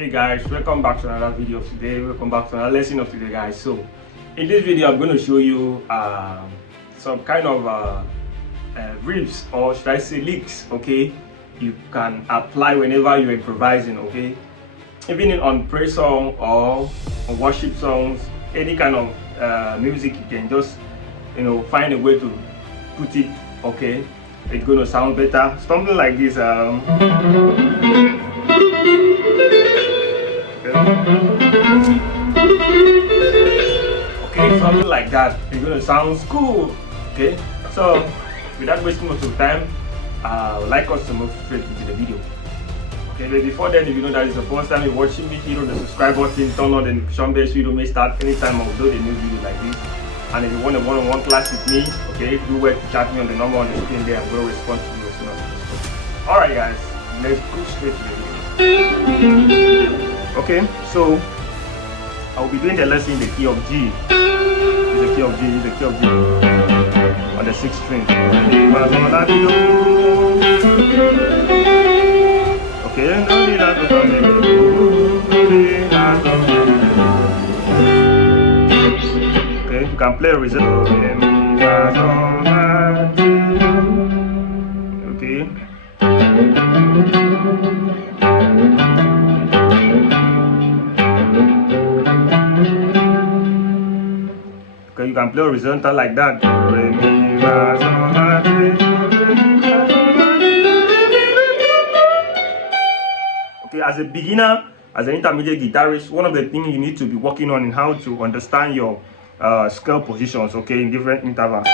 Hey guys, welcome back to another video of today. Welcome back to another lesson of today, guys. So in this video I'm going to show you some kind of riffs, or should I say licks, okay, you can apply whenever you're improvising, okay, even on praise song or on worship songs, any kind of music. You can just find a way to put it, okay, it's going to sound better, something like this. Okay, something like that. It's gonna sound cool. Okay, so without wasting much of time, I would like us to move straight into the video. Okay, but before then, if you know that it's the first time you're watching me, hit on the subscribe button, turn on the notification bell so you don't miss out anytime I upload a new video like this. And if you want a one-on-one class with me, okay, do well to chat me on the number on the screen there. I'm going to respond to you as soon as possible. Alright guys, let's go straight to the video. Okay, so I will be doing the lesson in the key of G. It's the key of G, it's the key of G on the 6th string. Okay, okay, you can play a reserve. Okay. Okay, you can play horizontal like that. Okay, as a beginner, as an intermediate guitarist, one of the things you need to be working on is how to understand your scale positions, okay, in different intervals.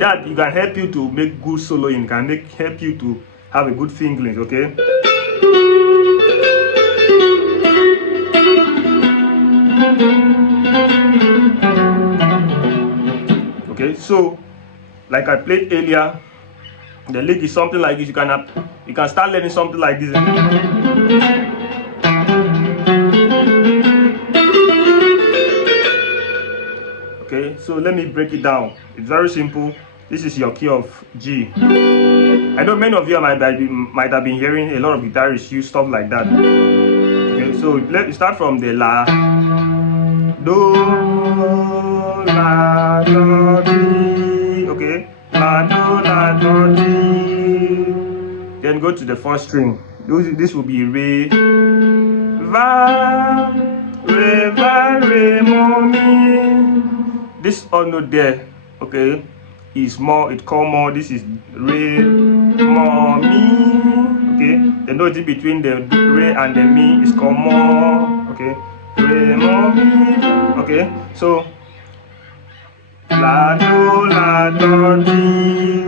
That you can help you to make good soloing, can help you to have a good fingering, okay. Okay, so like I played earlier, the lick is something like this. You can start learning something like this. Okay, so let me break it down. It's very simple. This is your key of G. I know many of you might have been hearing a lot of guitarists use stuff like that. Okay, so let's start from the La, Do, La, Do, Di. Okay, La, Do, La, Do, Di. Then go to the 4th string. This will be Re, Va, Re, Va, Re, Mo, Mi. This all note there, okay, is more, it call more. This is Re, Mo, Mi. Okay, the note in between the Re and the Mi is called Mo. Okay, Re, Mo, Mi. Okay, so La, Do, La, Do, Di.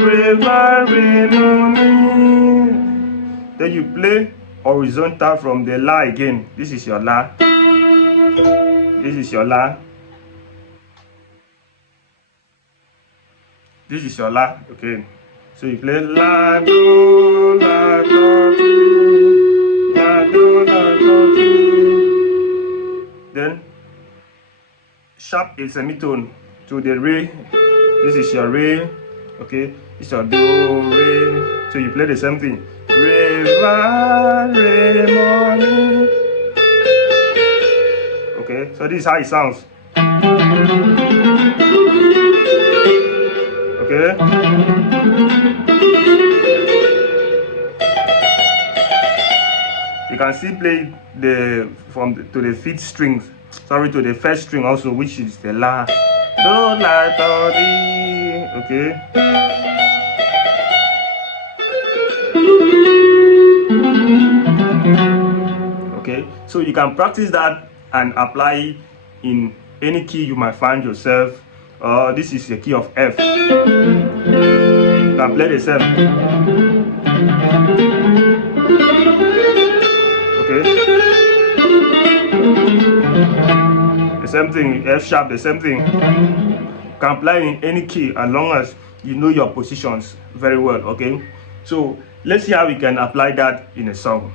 Re, Va, Re, Mo, Mi. Then you play horizontal from the La again. This is your La. This is your La. This is your La. Okay. So you play La, Do, La, Do, Di. La, Do, La, Do, Di. Then sharp a semitone to the Re. This is your Re. Okay. This is your Do, Re. So you play the same thing. Re, Va, Re, Mo, Mi. Okay, so this is how it sounds. Okay. You can still play to the 5th string. Sorry, to the 1st string also, which is the La, Do, La, Do, Di. Okay. Okay, so you can practice that and apply in any key you might find yourself. This is the key of F. You can play the same. Okay. The same thing, F sharp, the same thing. You can apply in any key as long as you know your positions very well, okay. So let's see how we can apply that in a song.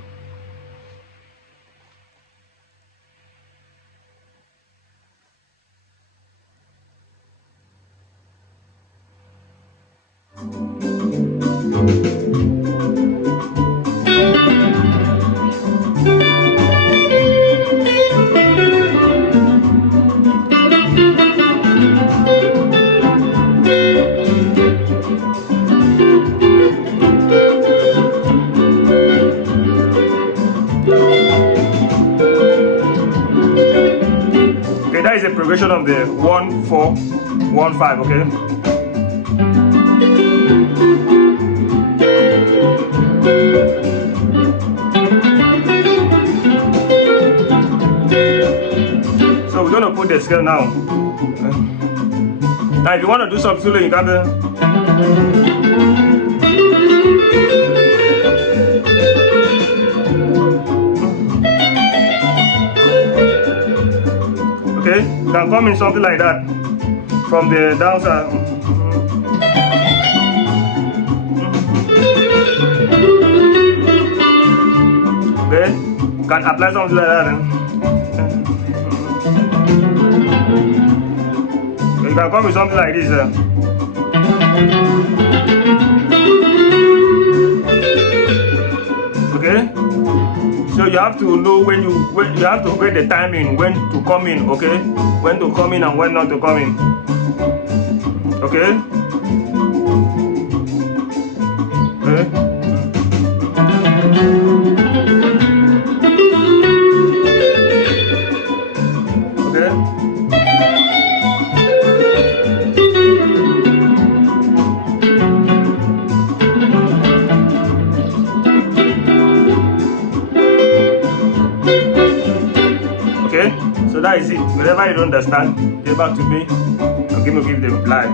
is a progression of the 1 4 1 5. Okay. So we're gonna put the scale now. Now, if you want to do some filling, you can do. Okay, you can come in something like that from the downside. Okay, you can apply something like that. You can come with something like this. Okay, so you have to know when you have to get the timing when to come in. Okay, when to come in and when not to come in. Okay. Okay. Okay. Okay, so that is it. Whenever you don't understand, get back to me. I'll give the reply.